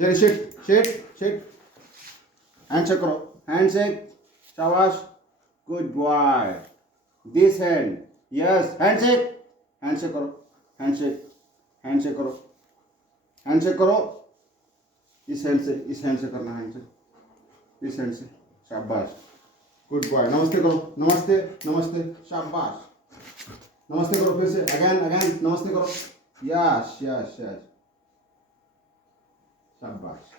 Here, shake. Handshake करो. Handshake. शाबाश. Good boy. This hand. Yes. Handshake. Handshake करो. Handshake करो. Handshake करो. इस हैंड से करना हैंडशेक. इस हैंड से. शाबाश. Good boy. नमस्ते करो. नमस्ते. शाबाश. नमस्ते करो फिर से. अगेन नमस्ते करो. यस. शाबाश.